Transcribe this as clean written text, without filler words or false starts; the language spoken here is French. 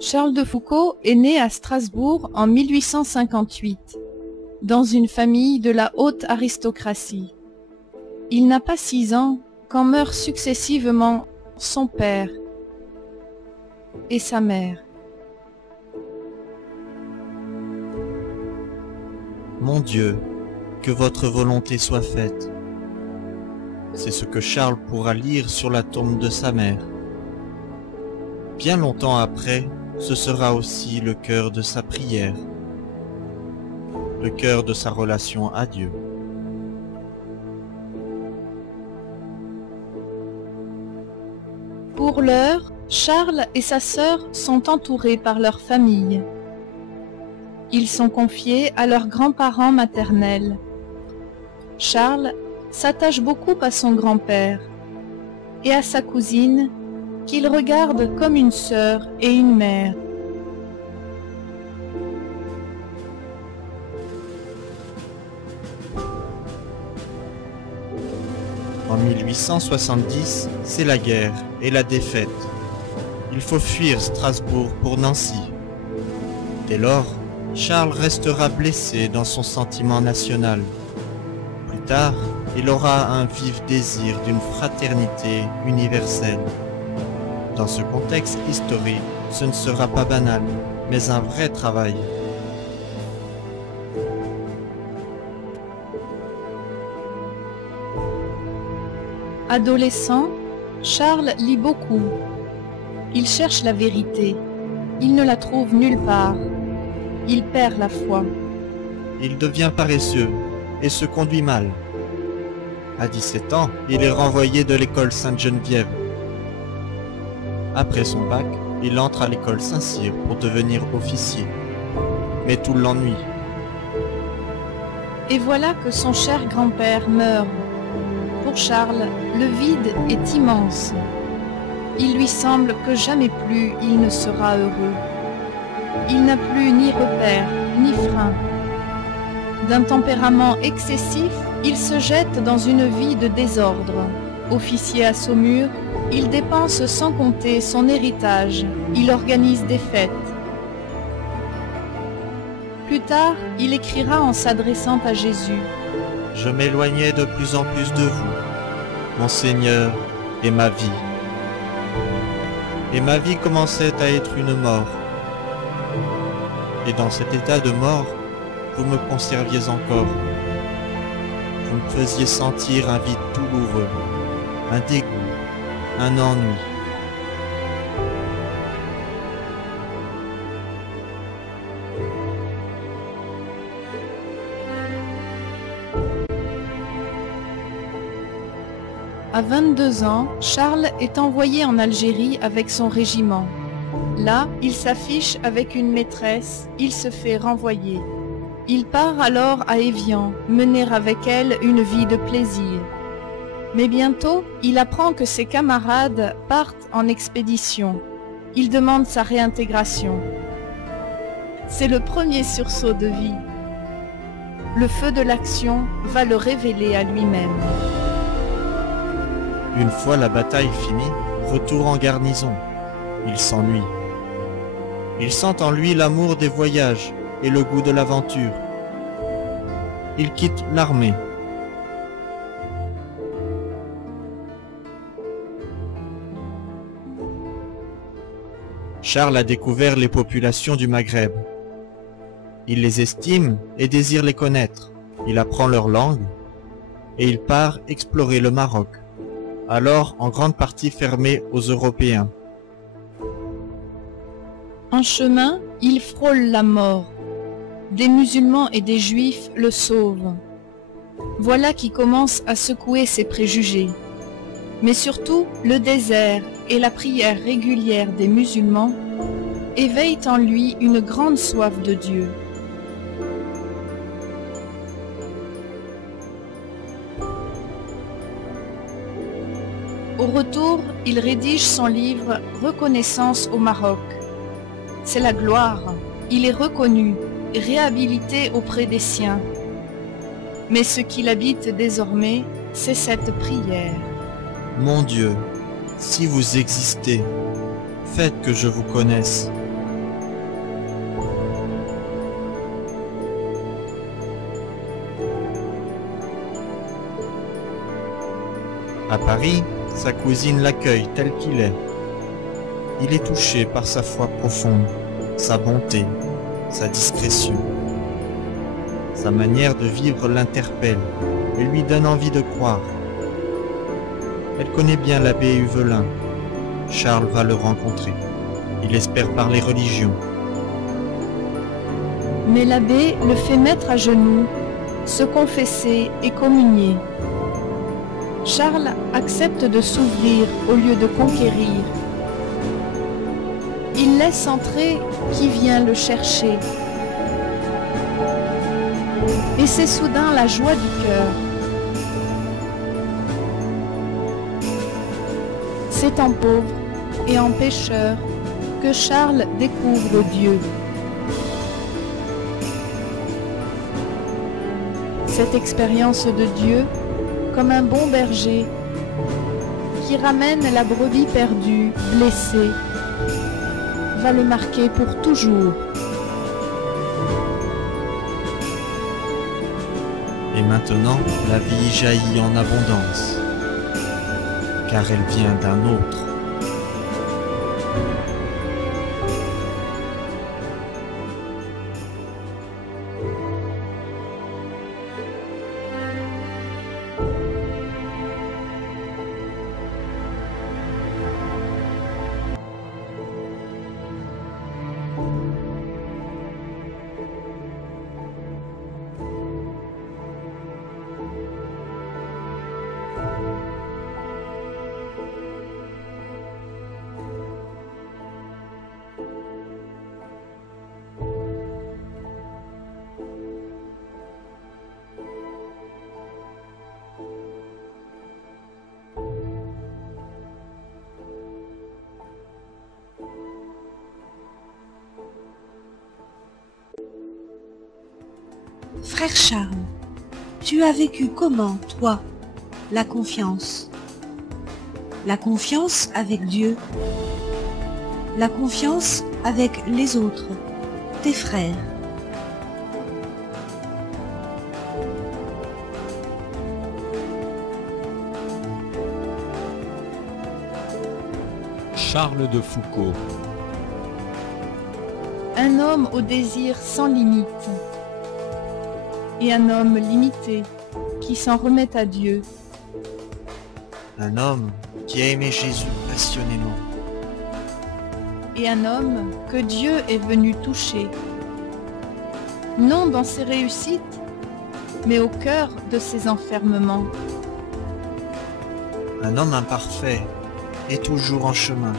Charles de Foucauld est né à Strasbourg en 1858, dans une famille de la haute aristocratie. Il n'a pas 6 ans quand meurent successivement son père et sa mère. Mon Dieu, que votre volonté soit faite. C'est ce que Charles pourra lire sur la tombe de sa mère. Bien longtemps après, ce sera aussi le cœur de sa prière, le cœur de sa relation à Dieu. Pour l'heure, Charles et sa sœur sont entourés par leur famille. Ils sont confiés à leurs grands-parents maternels. Charles s'attache beaucoup à son grand-père et à sa cousine, qu'il regarde comme une sœur et une mère. En 1870, c'est la guerre et la défaite. Il faut fuir Strasbourg pour Nancy. Dès lors, Charles restera blessé dans son sentiment national. Plus tard, il aura un vif désir d'une fraternité universelle. Dans ce contexte historique, ce ne sera pas banal, mais un vrai travail. Adolescent, Charles lit beaucoup. Il cherche la vérité. Il ne la trouve nulle part. Il perd la foi. Il devient paresseux et se conduit mal. À 17 ans, il est renvoyé de l'école Sainte-Geneviève. Après son bac, il entre à l'école Saint-Cyr pour devenir officier. Mais tout l'ennuie. Et voilà que son cher grand-père meurt. Pour Charles, le vide est immense. Il lui semble que jamais plus il ne sera heureux. Il n'a plus ni repère, ni frein. D'un tempérament excessif, il se jette dans une vie de désordre. Officier à Saumur, il dépense sans compter son héritage. Il organise des fêtes. Plus tard, il écrira en s'adressant à Jésus: « Je m'éloignais de plus en plus de vous, mon Seigneur et ma vie. Et ma vie commençait à être une mort. Et dans cet état de mort, vous me conserviez encore. Vous me faisiez sentir un vide douloureux, un dégoût, un ennui. À 22 ans, Charles est envoyé en Algérie avec son régiment. Là, il s'affiche avec une maîtresse, il se fait renvoyer. Il part alors à Évian, mener avec elle une vie de plaisir. Mais bientôt, il apprend que ses camarades partent en expédition. Il demande sa réintégration. C'est le premier sursaut de vie. Le feu de l'action va le révéler à lui-même. Une fois la bataille finie, retour en garnison. Il s'ennuie. Il sent en lui l'amour des voyages et le goût de l'aventure. Il quitte l'armée. Charles a découvert les populations du Maghreb. Il les estime et désire les connaître. Il apprend leur langue et il part explorer le Maroc, alors en grande partie fermé aux Européens. En chemin, il frôle la mort. Des musulmans et des juifs le sauvent. Voilà qui commence à secouer ses préjugés. Mais surtout, le désert et la prière régulière des musulmans éveillent en lui une grande soif de Dieu. Au retour, il rédige son livre « Reconnaissance au Maroc ». C'est la gloire. Il est reconnu, réhabilité auprès des siens. Mais ce qui l'habite désormais, c'est cette prière. Mon Dieu, si vous existez, faites que je vous connaisse. À Paris, sa cousine l'accueille tel qu'il est. Il est touché par sa foi profonde, sa bonté, sa discrétion. Sa manière de vivre l'interpelle et lui donne envie de croire. Elle connaît bien l'abbé Huvelin. Charles va le rencontrer. Il espère parler religion. Mais l'abbé le fait mettre à genoux, se confesser et communier. Charles accepte de s'ouvrir au lieu de conquérir. Il laisse entrer qui vient le chercher. Et c'est soudain la joie du cœur. C'est en pauvre et en pécheur que Charles découvre Dieu. Cette expérience de Dieu, comme un bon berger qui ramène la brebis perdue, blessée, va le marquer pour toujours. Et maintenant, la vie jaillit en abondance, car elle vient d'un autre. Frère Charles, tu as vécu comment, toi, la confiance? La confiance avec Dieu, la confiance avec les autres, tes frères. Charles de Foucauld. Un homme au désir sans limite et un homme limité qui s'en remet à Dieu. Un homme qui a aimé Jésus passionnément. Et un homme que Dieu est venu toucher, non dans ses réussites, mais au cœur de ses enfermements. Un homme imparfait et toujours en chemin.